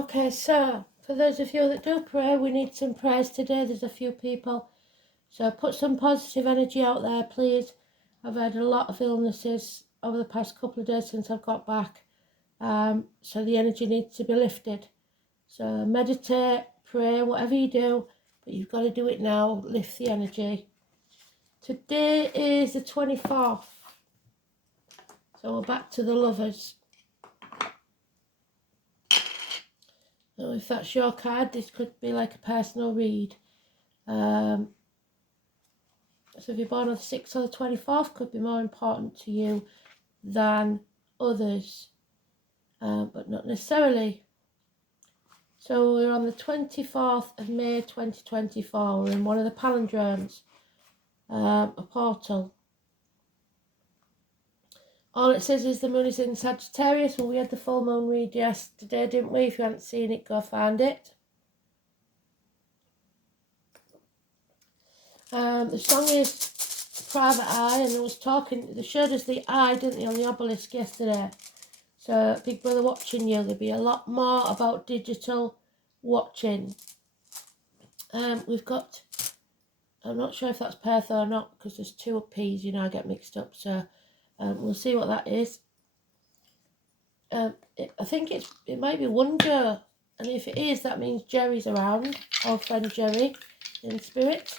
Okay, so for those of you that do pray, we need some prayers today. There's a few people. So put some positive energy out there, please. I've had a lot of illnesses over the past couple of days since I've got back. So the energy needs to be lifted. So meditate, pray, whatever you do, but you've got to do it now. Lift the energy. Today is the 24th. So we're back to the lovers. So if that's your card, this could be like a personal read. So if you're born on the 6th or the 24th, could be more important to you than others, but not necessarily. So we're on the 24th of May 2024. We're in one of the palindromes, a portal. All it says is the moon is in Sagittarius. Well, we had the full moon read yesterday, didn't we? If you haven't seen it, go find it. The song is Private Eye, and they showed us the eye, didn't they, on the obelisk yesterday. So, Big Brother watching you, there'll be a lot more about digital watching. We've got, I'm not sure if that's Perth or not, because there's two P's, I get mixed up, so we'll see what that is. I think it might be Wonder, and if it is, that means Jerry's around, our friend Jerry in spirit.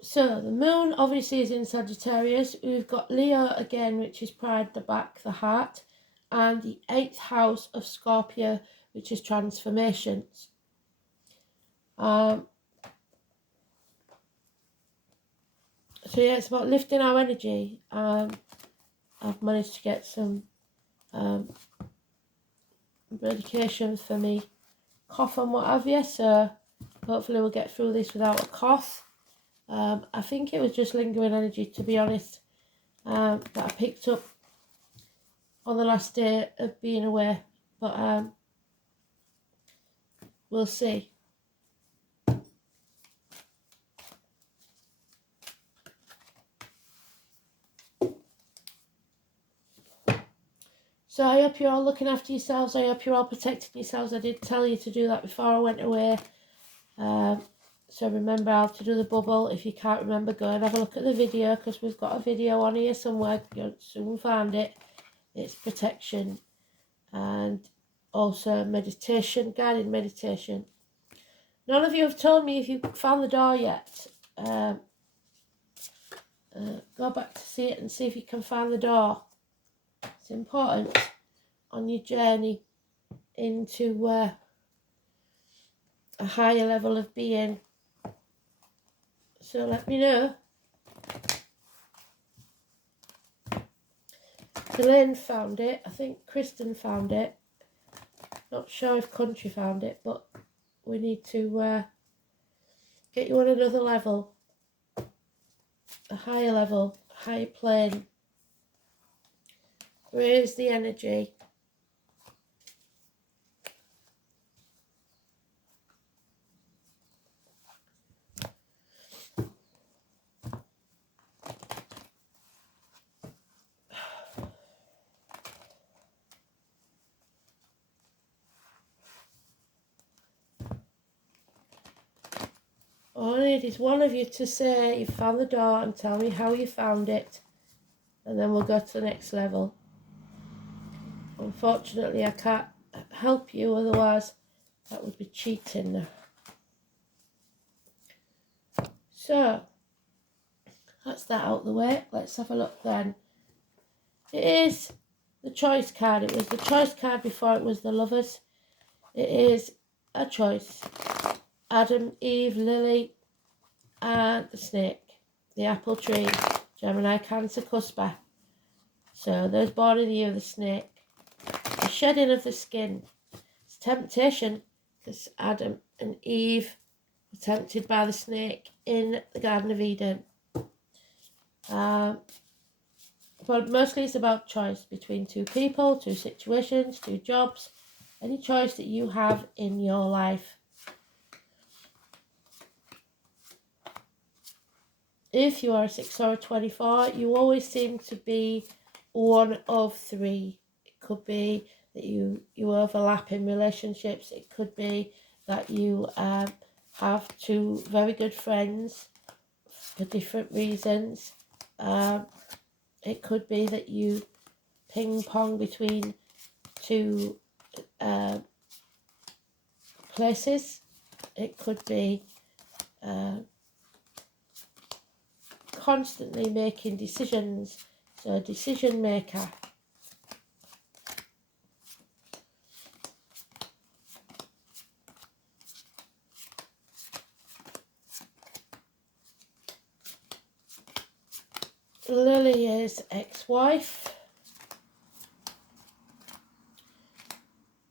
So the moon obviously is in Sagittarius. We've got Leo again, which is pride, the back, the heart, and the 8th house of Scorpio, which is transformations. So yeah, it's about lifting our energy. I've managed to get some medications for me cough and what have you, so hopefully we'll get through this without a cough. I think it was just lingering energy, to be honest, that I picked up on the last day of being away, but we'll see. So I hope you're all looking after yourselves. I hope you're all protecting yourselves. I did tell you to do that before I went away. So remember how to do the bubble. If you can't remember, go and have a look at the video, because we've got a video on here somewhere. You'll soon find it. It's protection and also meditation, guided meditation. None of you have told me if you found the door yet. Go back to see it and see if you can find the door. It's important on your journey into a higher level of being. So let me know. Elaine found it. I think Kristen found it. Not sure if Country found it, but we need to get you on another level. A higher level, higher plane. Raise the energy. All I need is one of you to say you found the door and tell me how you found it, and then we'll go to the next level. Unfortunately, I can't help you, otherwise that would be cheating. So that's that out the way. Let's have a look then. It is the choice card. It was the choice card before it was the lovers. It is a choice. Adam, Eve, Lily, and the snake, the apple tree, Gemini, Cancer, Cusper. So those born in the year of the snake. The shedding of the skin. It's temptation, because Adam and Eve were tempted by the snake in the Garden of Eden. But mostly it's about choice between two people, two situations, two jobs, any choice that you have in your life. If you are a 6 or a 24, you always seem to be one of three. It could be that you overlap in relationships. It could be that you have two very good friends for different reasons. It could be that you ping pong between two places. It could be constantly making decisions, so a decision maker. Lily is ex-wife.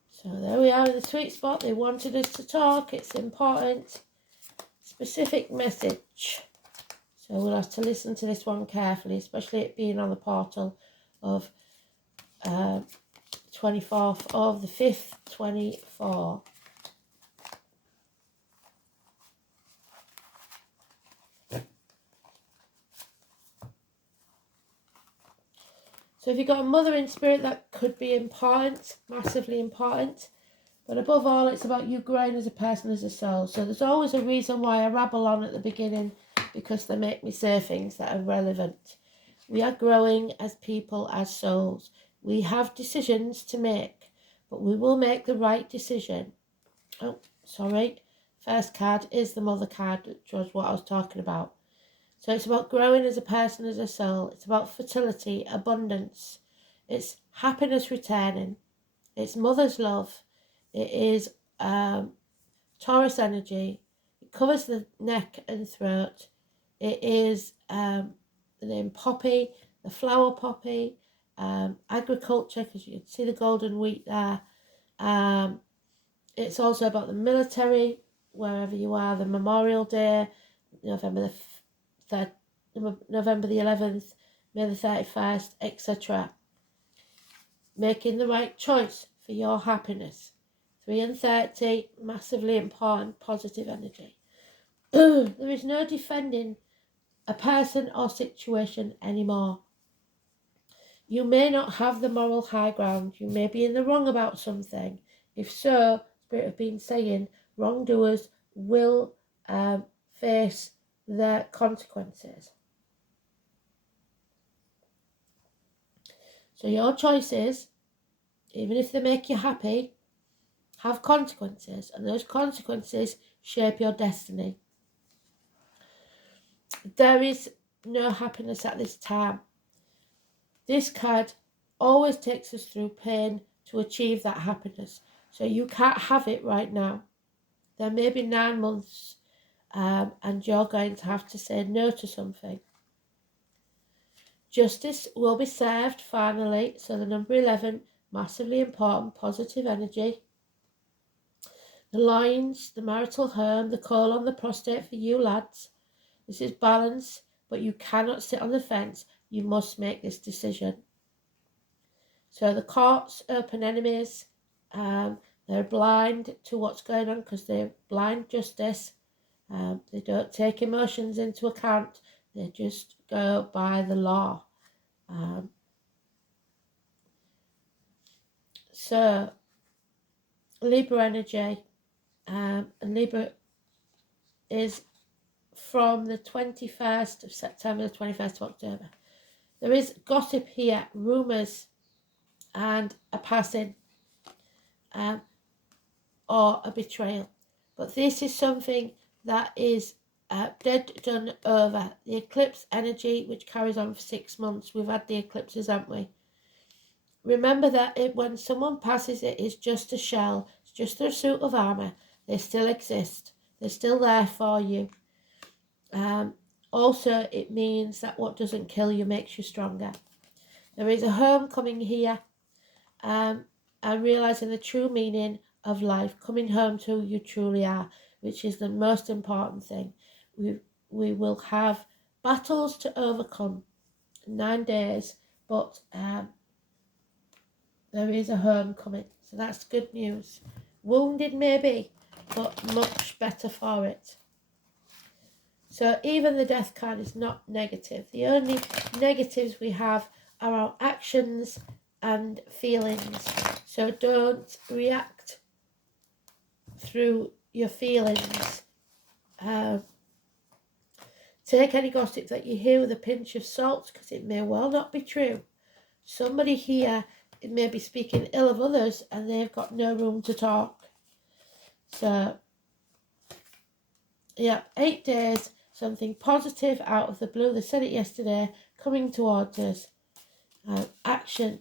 So there we are in the sweet spot. They wanted us to talk. It's important. Specific message. So we'll have to listen to this one carefully, especially it being on the portal of 24th of the 5th, 24. So if you've got a mother in spirit, that could be important, massively important. But above all, it's about you growing as a person, as a soul. So there's always a reason why I rabble on at the beginning, because they make me say things that are relevant. We are growing as people, as souls. We have decisions to make, but we will make the right decision. Oh, sorry. First card is the mother card, which was what I was talking about. So it's about growing as a person, as a soul. It's about fertility, abundance. It's happiness returning. It's mother's love. It is Taurus energy. It covers the neck and throat. It is the name poppy, the flower poppy, agriculture, because you can see the golden wheat there. It's also about the military, wherever you are, the Memorial Day, November the 11th, May the 31st, etc. Making the right choice for your happiness. 3 and 30, massively important, positive energy. There is no defending a person or situation anymore. You may not have the moral high ground. You may be in the wrong about something. If so, Spirit have been saying, wrongdoers will face the consequences. So your choices, even if they make you happy, have consequences, and those consequences shape your destiny. There is no happiness at this time. This card always takes us through pain to achieve that happiness. So you can't have it right now. There may be 9 months and you're going to have to say no to something. Justice will be served finally. So the number 11, massively important, positive energy. The lines, the marital home, the call on the prostate for you lads. This is balance, but you cannot sit on the fence. You must make this decision. So the courts, open enemies, they're blind to what's going on because they're blind justice. They don't take emotions into account. They just go by the law. So Libra energy, and Libra is from the 21st of September, the 21st of October. There is gossip here, rumours, and a passing, or a betrayal. But this is something that is dead, done, over. The eclipse energy, which carries on for 6 months. We've had the eclipses, haven't we? Remember that when someone passes, it is just a shell. It's just a suit of armour. They still exist. They're still there for you. Also, it means that what doesn't kill you makes you stronger. There is a homecoming here, and realising the true meaning of life, coming home to who you truly are, which is the most important thing. We will have battles to overcome, 9 days, but there is a homecoming, so that's good news. Wounded maybe, but much better for it. So even the death card is not negative. The only negatives we have are our actions and feelings. So don't react through your feelings. Take any gossip that you hear with a pinch of salt, because it may well not be true. Somebody here may be speaking ill of others and they've got no room to talk. So, yeah, 8 days, something positive out of the blue. They said it yesterday, coming towards us. Action.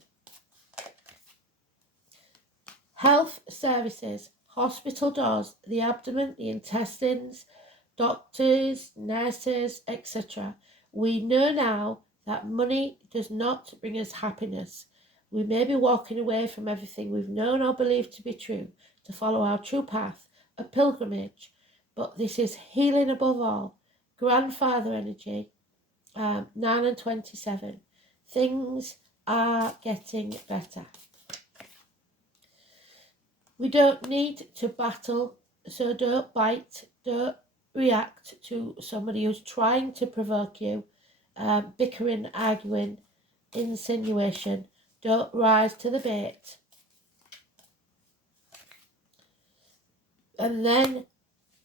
Health services, hospital doors, the abdomen, the intestines, doctors, nurses, etc. We know now that money does not bring us happiness. We may be walking away from everything we've known or believed to be true to follow our true path, a pilgrimage, but this is healing above all. Grandfather energy, 9 and 27. Things are getting better. We don't need to battle, so don't bite, don't react to somebody who's trying to provoke you, bickering, arguing, insinuation. Don't rise to the bait. And then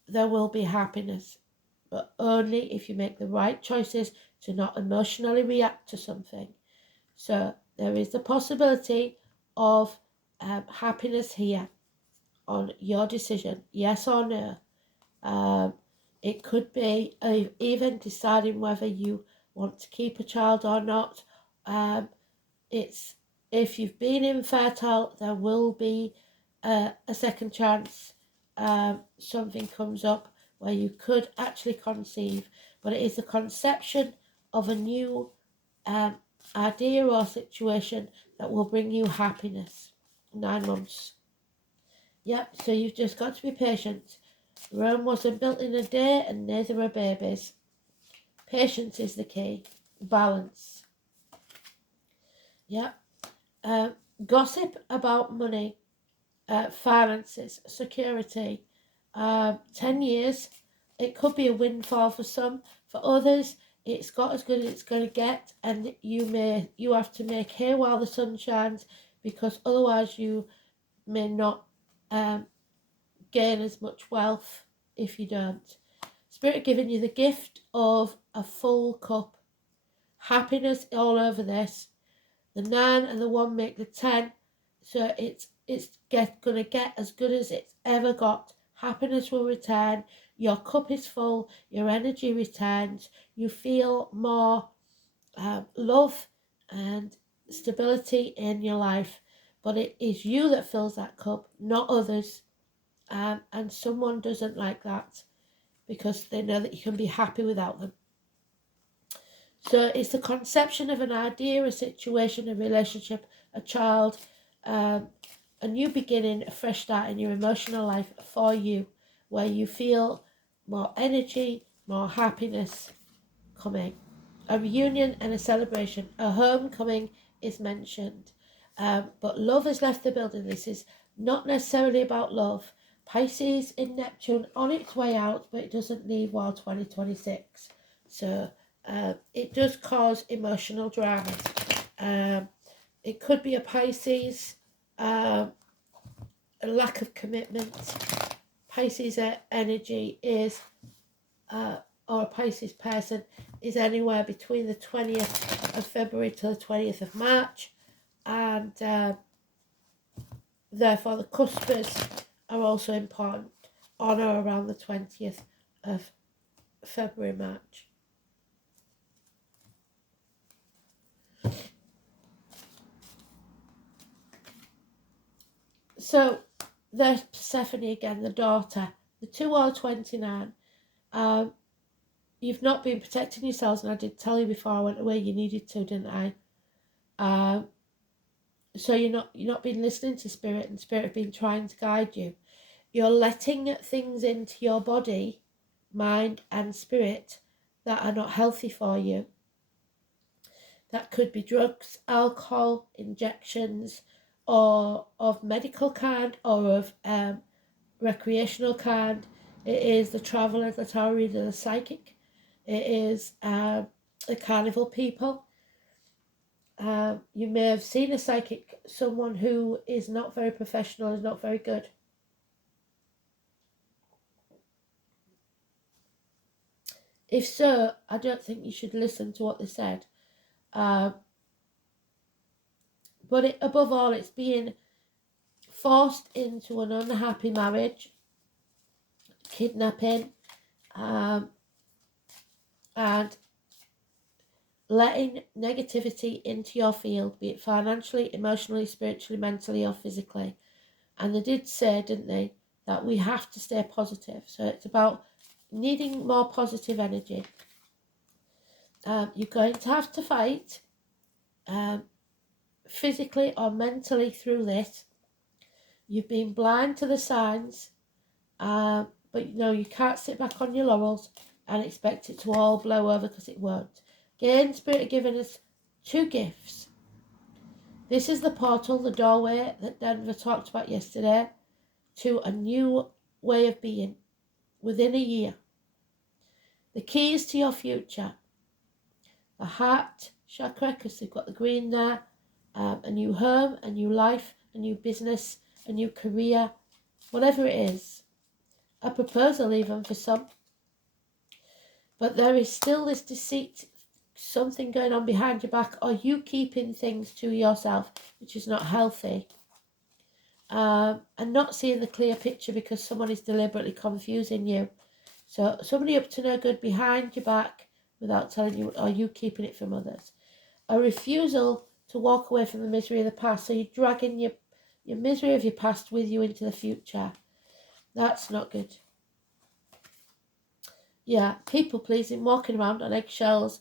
there will be happiness, but only if you make the right choices to not emotionally react to something. So there is the possibility of happiness here on your decision, yes or no. It could be even deciding whether you want to keep a child or not. It's if you've been infertile, there will be a second chance. Something comes up where you could actually conceive, but it is the conception of a new idea or situation that will bring you happiness. 9 months. Yep, so you've just got to be patient. Rome wasn't built in a day, and neither are babies. Patience is the key. Balance. Yep. Gossip about money, finances, security. 10 years. It could be a windfall for some. For others, it's got as good as it's going to get, and you have to make hay while the sun shines, because otherwise you may not gain as much wealth if you don't. Spirit giving you the gift of a full cup. Happiness all over this. The 9 and the 1 make the 10. So it's going to get as good as it's ever got. Happiness will return. Your cup is full. Your energy returns. You feel more love and stability in your life. But it is you that fills that cup, not others. And someone doesn't like that, because they know that you can be happy without them. So it's the conception of an idea, a situation, a relationship, a child, a new beginning, a fresh start in your emotional life for you, where you feel more energy, more happiness coming. A reunion and a celebration, a homecoming is mentioned. But love has left the building. This is not necessarily about love. Pisces in Neptune on its way out, but it doesn't leave while 2026. So it does cause emotional dramas. It could be a Pisces, a lack of commitment. Pisces energy is, or a Pisces person is anywhere between the 20th of February to the 20th of March. And therefore the cuspers are also important on or around the 20th of February, March. So there's Persephone again, the daughter. The 2 are 29. You've not been protecting yourselves, and I did tell you before I went away you needed to, didn't I? So you're not been listening to Spirit, and Spirit have been trying to guide you. You're letting things into your body, mind and spirit that are not healthy for you. That could be drugs, alcohol, injections, or of medical kind, or of recreational kind. It is the traveller, the tarot reader, the psychic. It is the carnival people. You may have seen a psychic, someone who is not very professional, is not very good. If so, I don't think you should listen to what they said. But above all, it's being forced into an unhappy marriage, kidnapping, and letting negativity into your field, be it financially, emotionally, spiritually, mentally, or physically. And they did say, didn't they, that we have to stay positive. So it's about needing more positive energy. You're going to have to fight physically or mentally through this. You've been blind to the signs, but you can't sit back on your laurels and expect it to all blow over, because it won't. Again, Spirit are giving us 2 gifts. This is the portal, the doorway that Denver talked about yesterday, to a new way of being within a year. The keys to your future. The heart chakra, because they've got the green there, a new home, a new life, a new business, a new career, whatever it is. A proposal even for some. But there is still this deceit, something going on behind your back, or you keeping things to yourself, which is not healthy. And not seeing the clear picture because someone is deliberately confusing you. So somebody up to no good behind your back without telling you, or you keeping it from others. A refusal to walk away from the misery of the past. So you're dragging your misery of your past with you into the future. That's not good. Yeah, people pleasing, walking around on eggshells.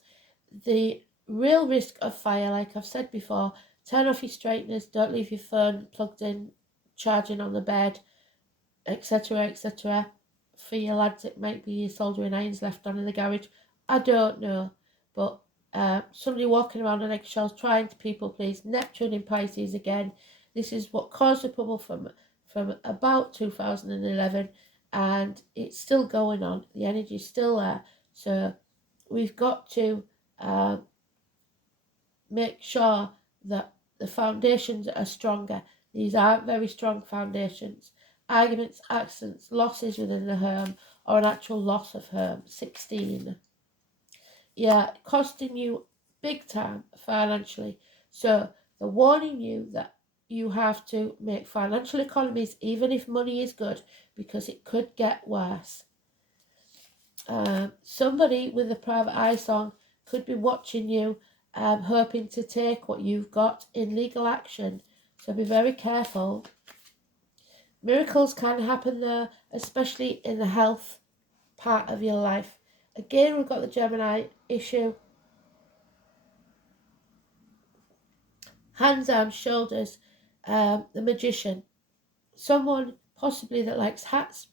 The real risk of fire, like I've said before, turn off your straighteners, don't leave your phone plugged in, charging on the bed, etc., etc. For your lads, it might be your soldering irons left on in the garage. I don't know. But somebody walking around on eggshells trying to people please. Neptune in Pisces again. This is what caused the trouble from about 2011, and it's still going on. The energy is still there. So we've got to make sure that the foundations are stronger. These aren't very strong foundations. Arguments, accidents, losses within the home, or an actual loss of home. 16. Yeah, costing you big time financially. So they're warning you that you have to make financial economies even if money is good, because it could get worse. Somebody with a private eye song could be watching you, hoping to take what you've got in legal action. So be very careful. Miracles can happen there, especially in the health part of your life. Again, we've got the Gemini issue. Hands, arms, shoulders, the magician. Someone possibly that likes hats,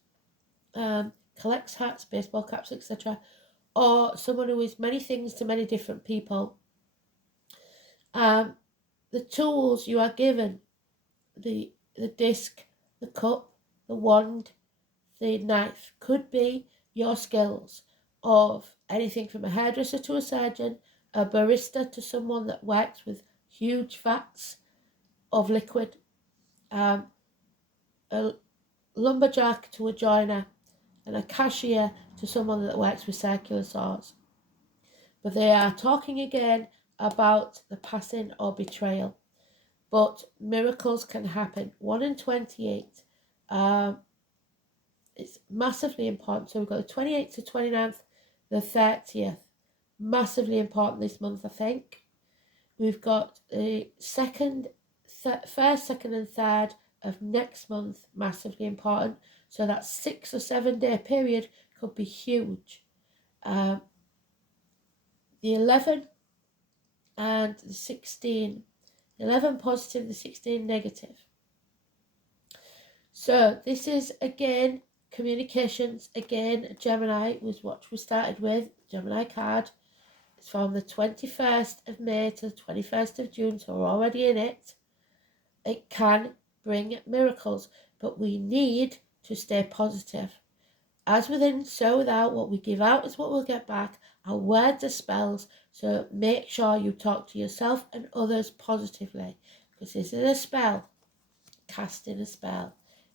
collects hats, baseball caps, etc. Or someone who is many things to many different people. The tools you are given, the disc, the cup, the wand, the knife, could be your skills of anything from a hairdresser to a surgeon, a barista to someone that works with huge vats of liquid, a lumberjack to a joiner, and a cashier to someone that works with circular saws. But they are talking again about the passing or betrayal. But miracles can happen. 1 in 28. It's massively important. So we've got the 28th to 29th, the 30th. Massively important this month, I think. We've got the first, second, and third of next month, massively important. So that 6 or 7 day period could be huge. The 11 and the 16. 11 positive, the 16 negative. So this is again communications. Again, Gemini was what we started with. Gemini card. It's from the 21st of May to the 21st of June, so we're already in it. It can bring miracles, but we need to stay positive. As within, so without. What we give out is what we'll get back. Our words are spells, so make sure you talk to yourself and others positively, because this is a spell, casting a spell.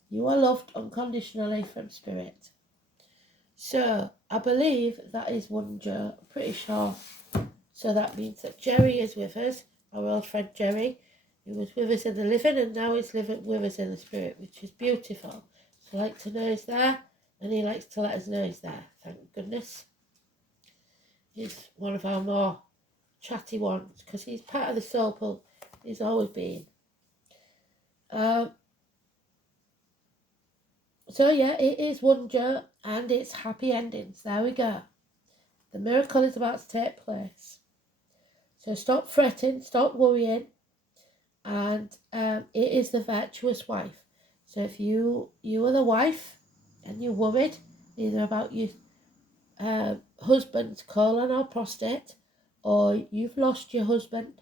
You are loved unconditionally from spirit. So, I believe that is one Joe, I'm pretty sure. So that means that Jerry is with us, our old friend Jerry, who was with us in the living and now he's living with us in the spirit, which is beautiful. So I like to know he's there, and he likes to let us know he's there, thank goodness. He's one of our more chatty ones, because he's part of the soul pool, he's always been. So yeah, it is wonder and it's happy endings. There we go. The miracle is about to take place. So stop fretting, stop worrying, and it is the virtuous wife. So if you are the wife and you're worried either about your husband's colon or prostate, or you've lost your husband,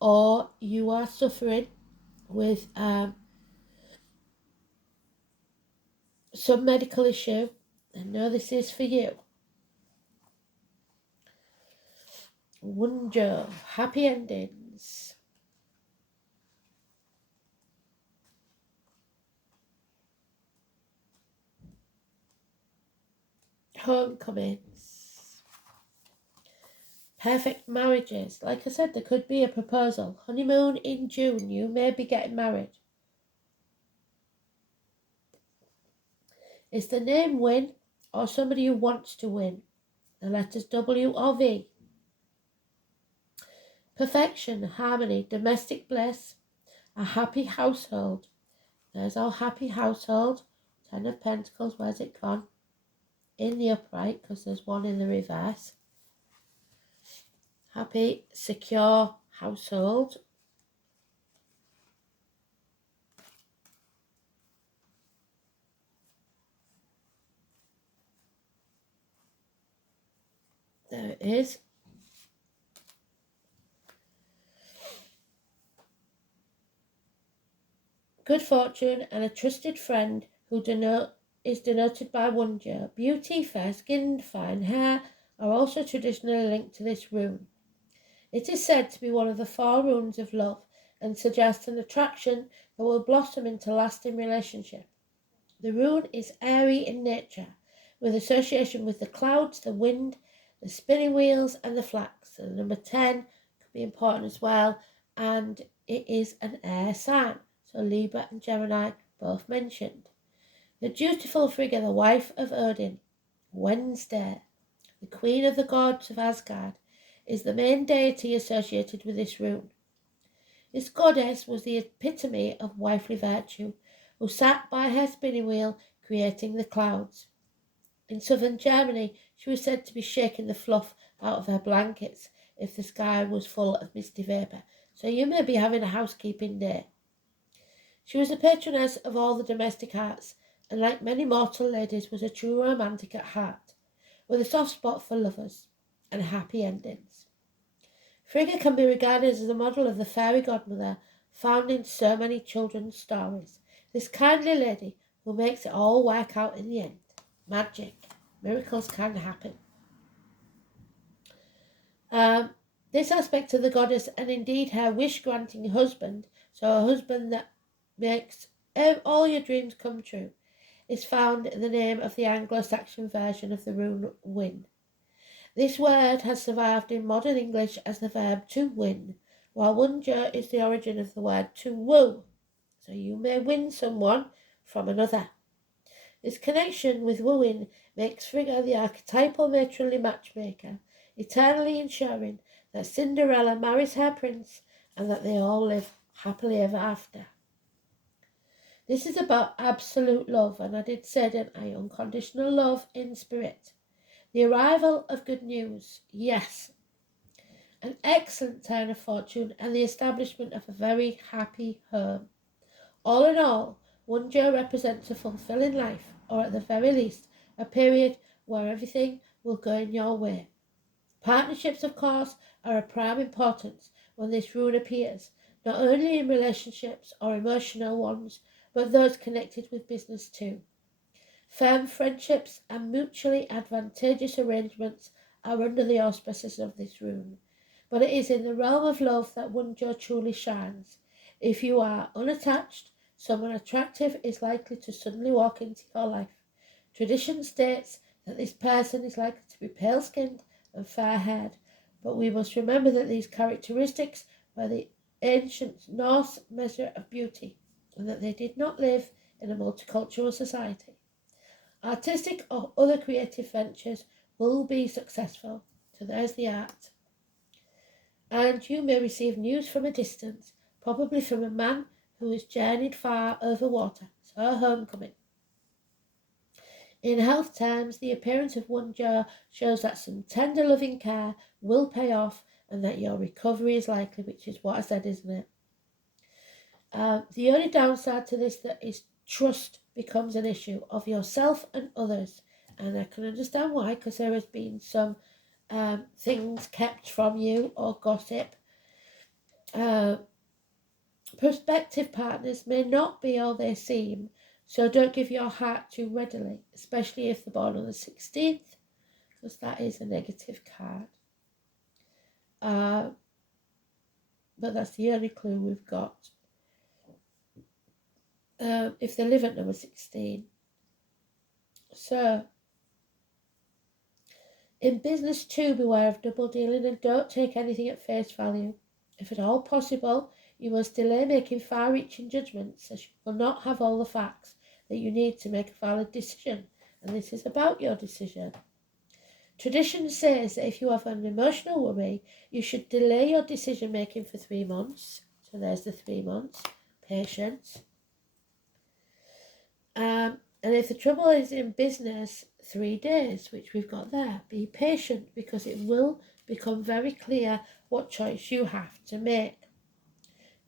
or you are suffering with some medical issue, I know this is for you. Wonder, happy endings. Homecomings. Perfect marriages. Like I said, there could be a proposal. Honeymoon in June. You may be getting married. Is the name Win or somebody who wants to win? The letters W or V. Perfection, harmony, domestic bliss, a happy household. There's our happy household. 10 of Pentacles, where's it gone? In the upright, because there's one in the reverse. Happy, secure household. There it is. Good fortune and a trusted friend who is denoted by wonder. Beauty, fair skin, fine hair are also traditionally linked to this rune. It is said to be one of the 4 runes of love and suggests an attraction that will blossom into lasting relationship. The rune is airy in nature, with association with the clouds, the wind, the spinning wheels and the flax. So number 10 could be important as well, and it is an air sign. So Libra and Gemini both mentioned. The dutiful figure, the wife of Odin, Wednesday, the queen of the gods of Asgard, is the main deity associated with this rune. This goddess was the epitome of wifely virtue, who sat by her spinning wheel creating the clouds. In southern Germany, she was said to be shaking the fluff out of her blankets if the sky was full of misty vapour. So you may be having a housekeeping day. She was a patroness of all the domestic arts, and like many mortal ladies was a true romantic at heart, with a soft spot for lovers and happy endings. Frigga can be regarded as a model of the fairy godmother found in so many children's stories. This kindly lady who makes it all work out in the end. Magic. Miracles can happen. This aspect of the goddess, and indeed her wish-granting husband, so a husband that makes all your dreams come true, is found in the name of the Anglo-Saxon version of the rune win. This word has survived in modern English as the verb to win, while wonder is the origin of the word to woo. So you may win someone from another. This connection with wooing makes Frigga the archetypal matronly matchmaker, eternally ensuring that Cinderella marries her prince and that they all live happily ever after. This is about absolute love, and I did say, didn't I, unconditional love in spirit. The arrival of good news, yes. An excellent turn of fortune and the establishment of a very happy home. All in all, one year represents a fulfilling life, or at the very least, a period where everything will go in your way. Partnerships, of course, are of prime importance when this rune appears, not only in relationships or emotional ones, but those connected with business too. Firm friendships and mutually advantageous arrangements are under the auspices of this rune. But it is in the realm of love that Wunjo truly shines. If you are unattached, someone attractive is likely to suddenly walk into your life. Tradition states that this person is likely to be pale-skinned and fair-haired, but we must remember that these characteristics were the ancient Norse measure of beauty, and that they did not live in a multicultural society. Artistic or other creative ventures will be successful, so there's the art. And you may receive news from a distance, probably from a man who has journeyed far over water, so a homecoming. In health terms, the appearance of Wunjo shows that some tender loving care will pay off and that your recovery is likely, which is what I said, isn't it? The only downside to this that is trust becomes an issue of yourself and others, and I can understand why, because there has been some things kept from you or gossip. Prospective partners may not be all they seem, so don't give your heart too readily, especially if they're born on the 16th, because that is a negative card. But that's the only clue we've got. If they live at number 16. So, in business too, beware of double dealing and don't take anything at face value. If at all possible, you must delay making far-reaching judgments, as you will not have all the facts that you need to make a valid decision, and this is about your decision. Tradition says that if you have an emotional worry, you should delay your decision-making for 3 months. So there's the 3 months. Patience. And if the trouble is in business, 3 days, which we've got there. Be patient, because it will become very clear what choice you have to make.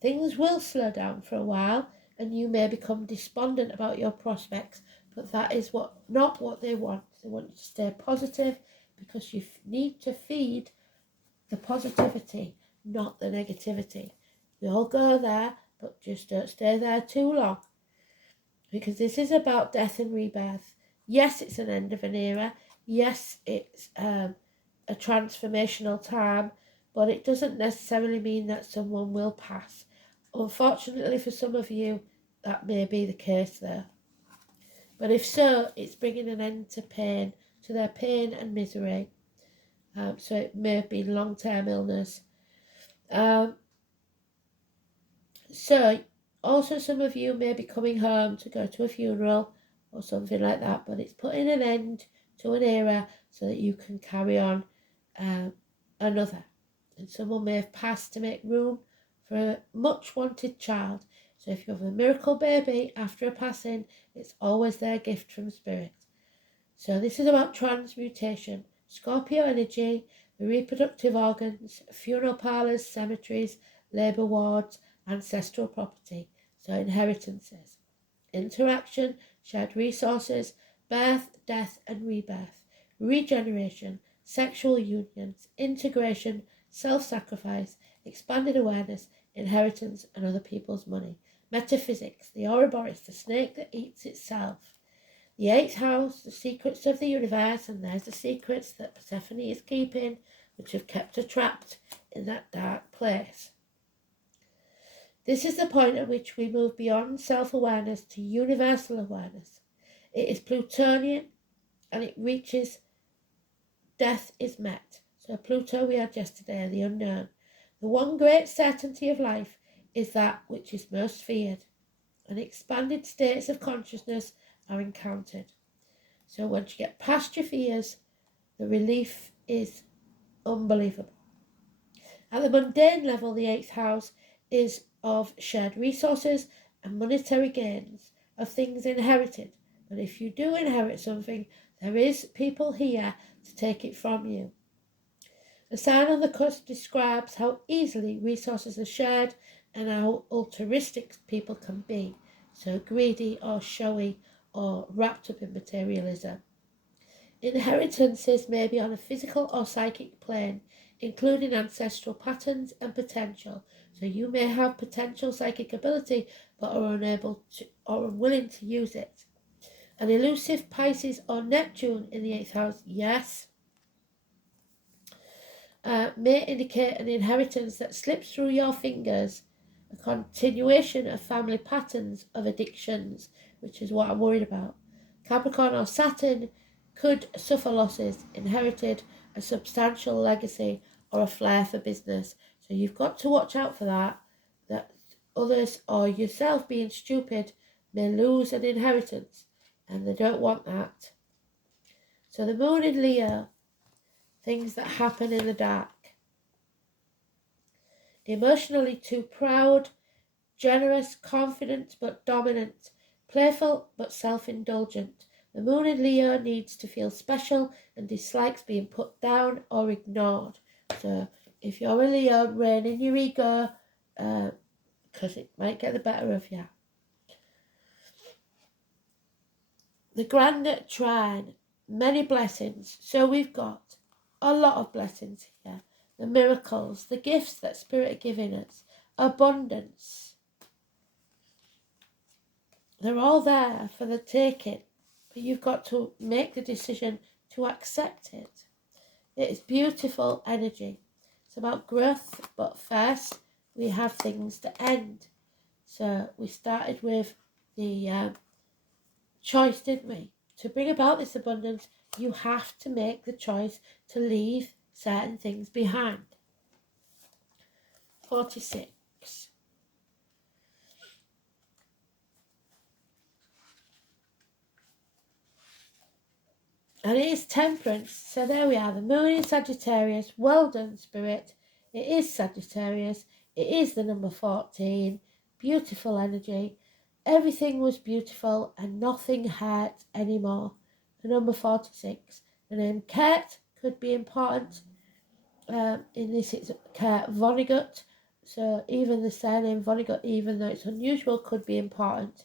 Things will slow down for a while, and you may become despondent about your prospects, but that is not what they want. They want you to stay positive, because you need to feed the positivity, not the negativity. We all go there, but just don't stay there too long, because this is about death and rebirth. Yes, it's an end of an era. Yes, it's a transformational time, but it doesn't necessarily mean that someone will pass. Unfortunately for some of you, that may be the case there. But if so, it's bringing an end to pain, to their pain and misery. So it may have been long-term illness. So also some of you may be coming home to go to a funeral or something like that, but it's putting an end to an era so that you can carry on another. And someone may have passed to make room for a much wanted child. So if you have a miracle baby after a passing, it's always their gift from spirit. So this is about transmutation, Scorpio energy, the reproductive organs, funeral parlours, cemeteries, labour wards, ancestral property, so inheritances, interaction, shared resources, birth, death and rebirth, regeneration, sexual unions, integration, self-sacrifice, expanded awareness, inheritance and other people's money, metaphysics, the Ouroboros, the snake that eats itself, the 8th house, the secrets of the universe, and there's the secrets that Persephone is keeping, which have kept her trapped in that dark place. This is the point at which we move beyond self-awareness to universal awareness. It is Plutonian, and it reaches death is met. So Pluto we had yesterday, the unknown. The one great certainty of life is that which is most feared, and expanded states of consciousness are encountered. So once you get past your fears, the relief is unbelievable. At the mundane level, the 8th house is of shared resources and monetary gains, of things inherited. But if you do inherit something, there is people here to take it from you. The sign on the cusp describes how easily resources are shared and how altruistic people can be, so greedy or showy or wrapped up in materialism. Inheritances may be on a physical or psychic plane, including ancestral patterns and potential. So you may have potential psychic ability but are unable to or unwilling to use it. An elusive Pisces or Neptune in the 8th house, yes. may indicate an inheritance that slips through your fingers, a continuation of family patterns of addictions, which is what I'm worried about. Capricorn or Saturn could suffer losses, inherited a substantial legacy, or a flair for business. So you've got to watch out for that others or yourself being stupid may lose an inheritance, and they don't want that. So the moon in Leo, things that happen in the dark. Emotionally too proud, generous, confident but dominant, playful but self-indulgent. The moon in Leo needs to feel special and dislikes being put down or ignored. So if you're a Leo, rein in your ego, because it might get the better of you. The grand trine, many blessings. So we've got a lot of blessings here. The miracles, the gifts that Spirit are giving us, abundance. They're all there for the taking, but you've got to make the decision to accept it. It is beautiful energy. It's about growth, but first we have things to end. So we started with the choice, didn't we? To bring about this abundance, you have to make the choice to leave certain things behind. 46. And it is temperance. So there we are. The moon in Sagittarius. Well done, Spirit. It is Sagittarius. It is the number 14. Beautiful energy. Everything was beautiful and nothing hurt anymore. The number 46. The name Kurt could be important. In this, it's Kurt Vonnegut. So even the surname Vonnegut, even though it's unusual, could be important.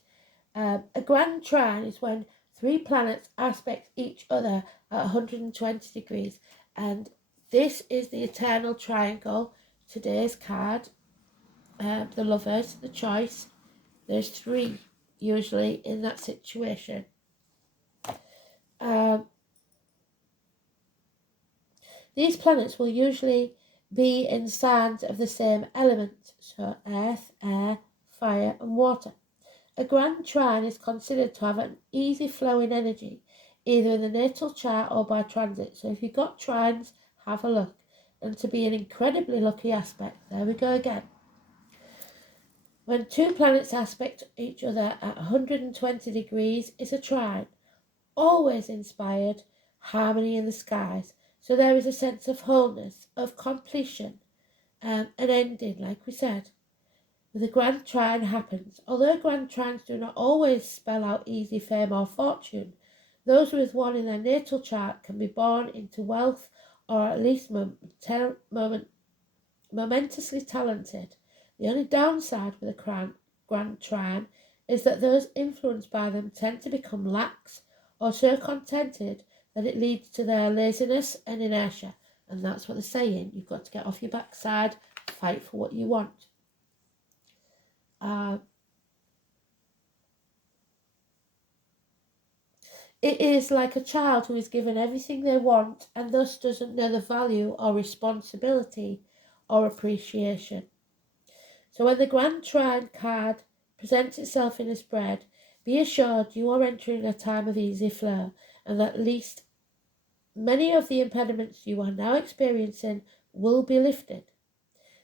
A grand trine is when 3 planets aspect each other at 120 degrees. And this is the eternal triangle. Today's card, the lovers, the choice. There's 3 usually in that situation. These planets will usually be in signs of the same element. So earth, air, fire and water. A grand trine is considered to have an easy flowing energy, either in the natal chart or by transit. So if you've got trines, have a look. And to be an incredibly lucky aspect. There we go again. When 2 planets aspect each other at 120 degrees is a trine. Always inspired, harmony in the skies. So there is a sense of wholeness, of completion, an ending, like we said. With a grand trine happens. Although grand trines do not always spell out easy fame or fortune, those with one in their natal chart can be born into wealth or at least momentously talented. The only downside with a grand trine is that those influenced by them tend to become lax or so contented that it leads to their laziness and inertia. And that's what they're saying. You've got to get off your backside, fight for what you want. It is like a child who is given everything they want and thus doesn't know the value or responsibility or appreciation. So when the grand trine card presents itself in a spread, be assured you are entering a time of easy flow, and that at least many of the impediments you are now experiencing will be lifted.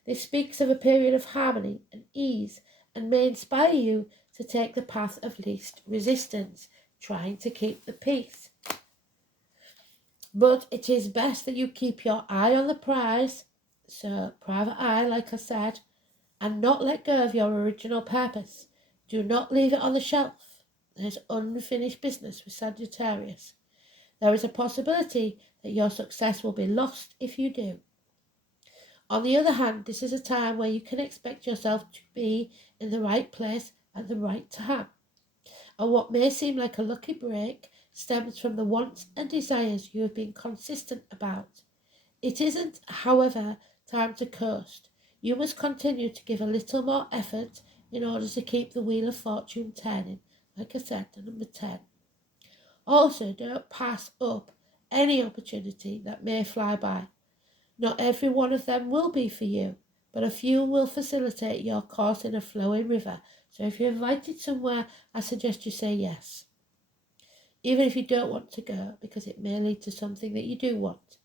This speaks of a period of harmony and ease and may inspire you to take the path of least resistance, trying to keep the peace. But it is best that you keep your eye on the prize, so private eye, like I said, and not let go of your original purpose. Do not leave it on the shelf. There's unfinished business with Sagittarius. There is a possibility that your success will be lost if you do. On the other hand, this is a time where you can expect yourself to be in the right place at the right time. And what may seem like a lucky break stems from the wants and desires you have been consistent about. It isn't, however, time to coast. You must continue to give a little more effort in order to keep the wheel of fortune turning. Like I said, the number 10. Also, don't pass up any opportunity that may fly by. Not every one of them will be for you, but a few will facilitate your course in a flowing river. So if you're invited somewhere, I suggest you say yes, even if you don't want to go, because it may lead to something that you do want.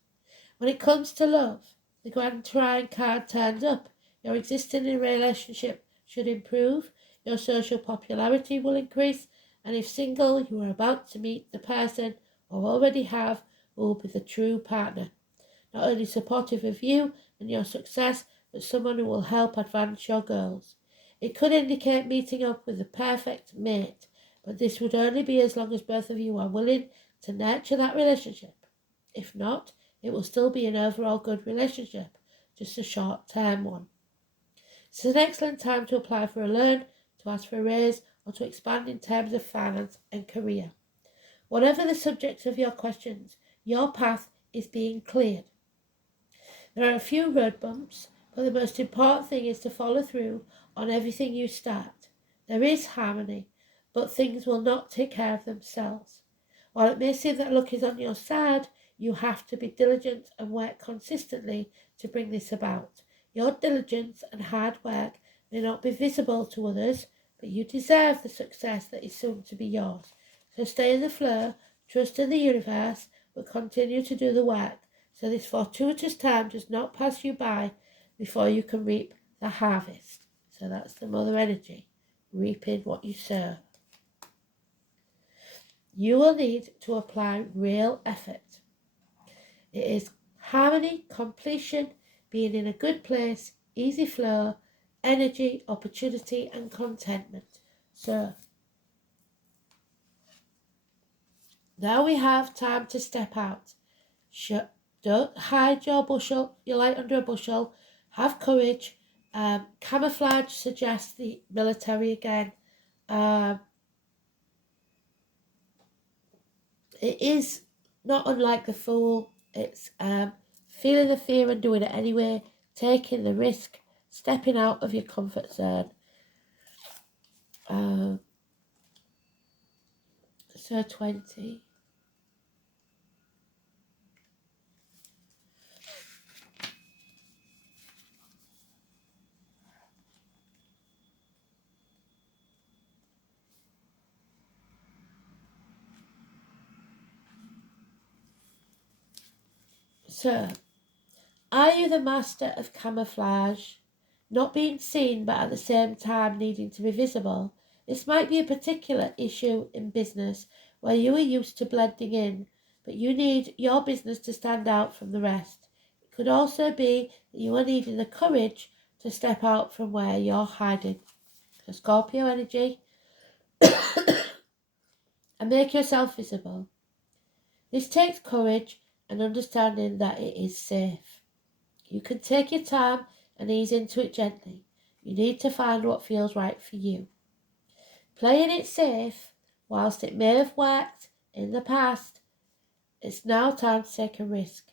When it comes to love, the Grand Trine card turns up. Your existing relationship should improve, your social popularity will increase, and if single, you are about to meet the person, or already have, who will be the true partner. Not only supportive of you and your success, but someone who will help advance your goals. It could indicate meeting up with the perfect mate, but this would only be as long as both of you are willing to nurture that relationship. If not, it will still be an overall good relationship, just a short-term one. It's an excellent time to apply for a loan, to ask for a raise, or to expand in terms of finance and career. Whatever the subject of your questions, your path is being cleared. There are a few road bumps, but the most important thing is to follow through on everything you start. There is harmony, but things will not take care of themselves. While it may seem that luck is on your side, you have to be diligent and work consistently to bring this about. Your diligence and hard work may not be visible to others, but you deserve the success that is soon to be yours. So stay in the flow, trust in the universe, but continue to do the work, so this fortuitous time does not pass you by before you can reap the harvest. So that's the mother energy, reaping what you sow. You will need to apply real effort. It is harmony, completion, being in a good place, easy flow, energy, opportunity, and contentment. So now we have time to step out. Don't hide your light under a bushel. Have courage. Camouflage suggests the military again. It is not unlike the Fool. It's feeling the fear and doing it anyway, taking the risk, stepping out of your comfort zone. So 20. So, are you the master of camouflage? Not being seen, but at the same time needing to be visible. This might be a particular issue in business where you are used to blending in, but you need your business to stand out from the rest. It could also be that you are needing the courage to step out from where you're hiding. So Scorpio energy. And make yourself visible. This takes courage and understanding that it is safe. You can take your time and ease into it gently. You need to find what feels right for you. Playing it safe, whilst it may have worked in the past, it's now time to take a risk.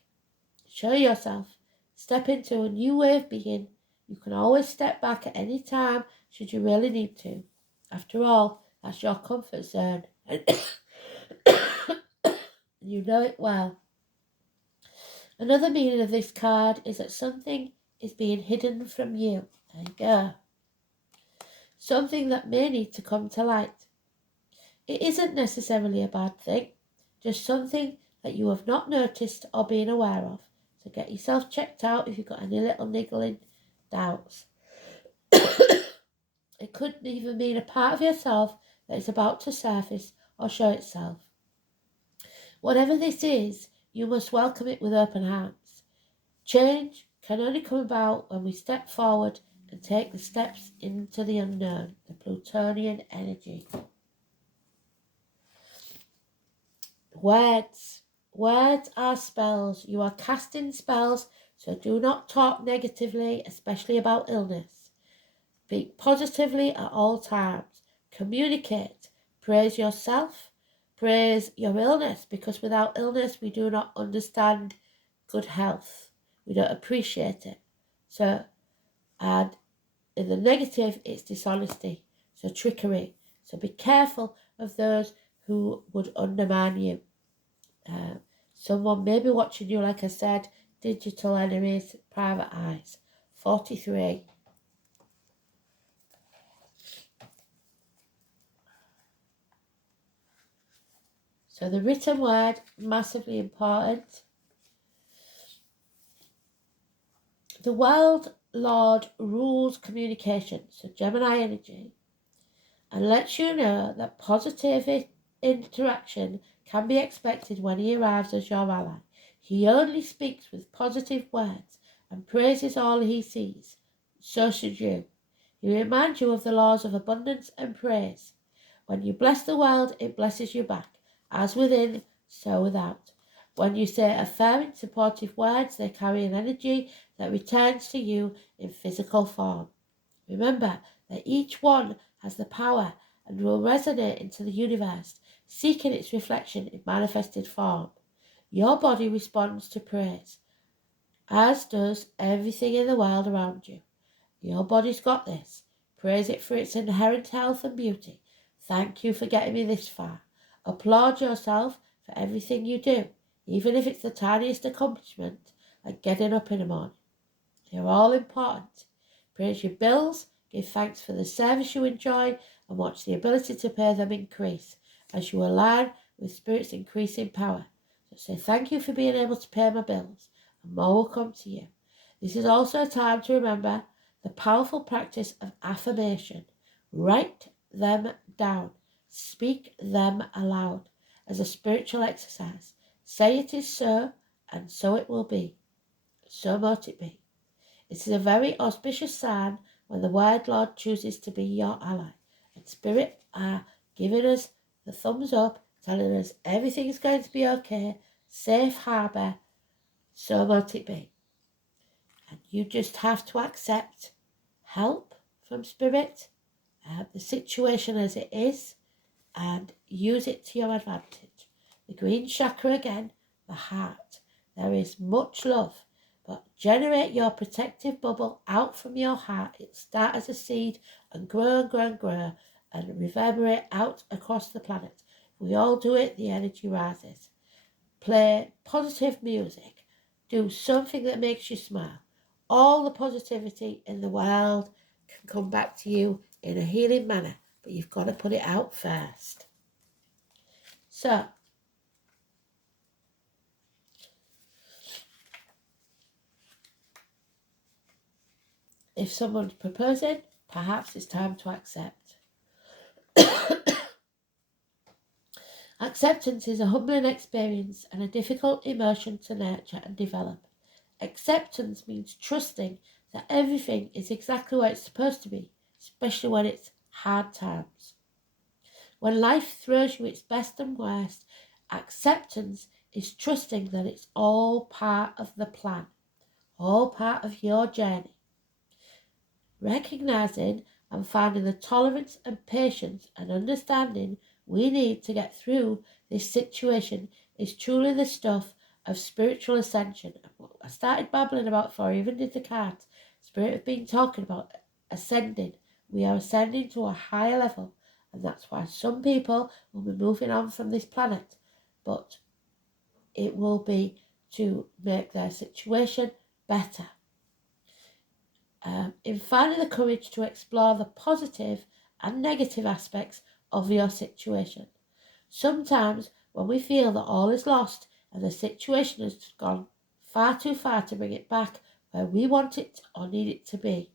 Show yourself. Step into a new way of being. You can always step back at any time should you really need to. After all, that's your comfort zone. And you know it well. Another meaning of this card is that something is being hidden from you. There you go. Something that may need to come to light. It isn't necessarily a bad thing, just something that you have not noticed or been aware of. So get yourself checked out if you've got any little niggling doubts. It could even mean a part of yourself that is about to surface or show itself. Whatever this is, you must welcome it with open hands. Change can only come about when we step forward and take the steps into the unknown, the Plutonian energy. Words. Words are spells. You are casting spells, so do not talk negatively, especially about illness. Speak positively at all times. Communicate. Praise yourself. Praise your illness, because without illness we do not understand good health. We don't appreciate it. So, and in the negative, it's dishonesty, so trickery. So be careful of those who would undermine you. Someone may be watching you, like I said, digital enemies, private eyes. 43. So the written word, massively important. The world Lord rules communication, so Gemini energy, and lets you know that positive interaction can be expected when he arrives as your ally. He only speaks with positive words and praises all he sees. So should you. He reminds you of the laws of abundance and praise. When you bless the world, it blesses you back, as within, so without. When you say affirming, supportive words, they carry an energy that returns to you in physical form. Remember that each one has the power and will resonate into the universe, seeking its reflection in manifested form. Your body responds to praise, as does everything in the world around you. Your body's got this. Praise it for its inherent health and beauty. Thank you for getting me this far. Applaud yourself for everything you do, even if it's the tiniest accomplishment, like getting up in the morning. They're all important. Praise your bills, give thanks for the service you enjoy, and watch the ability to pay them increase as you align with Spirit's increasing power. So say thank you for being able to pay my bills, and more will come to you. This is also a time to remember the powerful practice of affirmation. Write them down. Speak them aloud as a spiritual exercise. Say it is so, and so it will be. So mote it be. It is a very auspicious sign when the Word Lord chooses to be your ally. And Spirit are giving us the thumbs up, telling us everything is going to be okay, safe harbour, so mote it be. And you just have to accept help from Spirit, the situation as it is, and use it to your advantage. The green chakra again, the heart. There is much love, but generate your protective bubble out from your heart. It start as a seed and grow and grow and grow and reverberate out across the planet. If we all do it, the energy rises. Play positive music. Do something that makes you smile. All the positivity in the world can come back to you in a healing manner, but you've got to put it out first. So, if someone's proposing, perhaps it's time to accept. Acceptance is a humbling experience and a difficult emotion to nurture and develop. Acceptance means trusting that everything is exactly where it's supposed to be, especially when it's hard times. When life throws you its best and worst, acceptance is trusting that it's all part of the plan, all part of your journey. Recognizing and finding the tolerance and patience and understanding we need to get through this situation is truly the stuff of spiritual ascension. I started babbling about before I even did the cards. Spirit have been talking about ascending. We are ascending to a higher level, and that's why some people will be moving on from this planet, but it will be to make their situation better. In finding the courage to explore the positive and negative aspects of your situation. Sometimes when we feel that all is lost and the situation has gone far too far to bring it back where we want it or need it to be,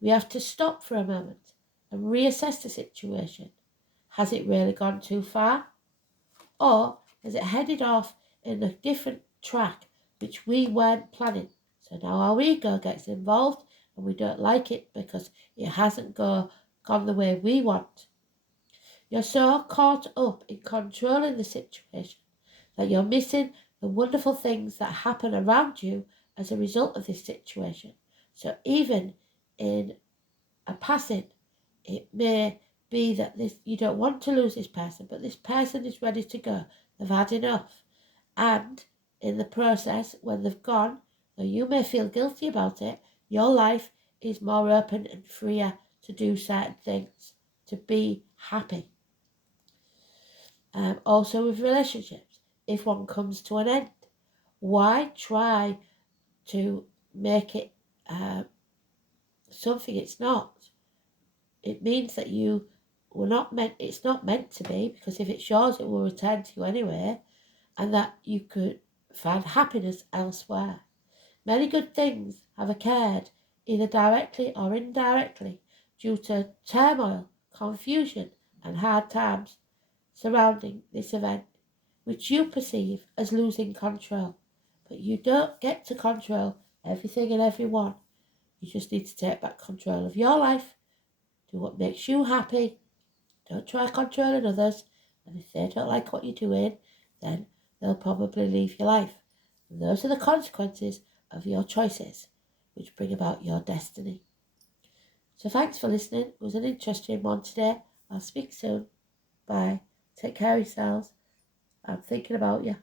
we have to stop for a moment and reassess the situation. Has it really gone too far? Or has it headed off in a different track which we weren't planning? So now our ego gets involved and we don't like it because it hasn't gone the way we want. You're so caught up in controlling the situation that you're missing the wonderful things that happen around you as a result of this situation. So even in a passing, it may be that you don't want to lose this person, but this person is ready to go. They've had enough. And in the process, when they've gone, though you may feel guilty about it, your life is more open and freer to do certain things, to be happy. Also with relationships, if one comes to an end, Why try to make it something it's not? It means that you were not meant, it's not meant to be, because if it's yours, it will return to you anyway, and that you could find happiness elsewhere. Many good things have occurred, either directly or indirectly, due to turmoil, confusion, and hard times surrounding this event, which you perceive as losing control. But you don't get to control everything and everyone. You just need to take back control of your life, do what makes you happy. Don't try controlling others, and if they don't like what you're doing, then they'll probably leave your life. And those are the consequences of your choices, which bring about your destiny. So thanks for listening. It was an interesting one today. I'll speak soon. Bye. Take care of yourselves. I'm thinking about you.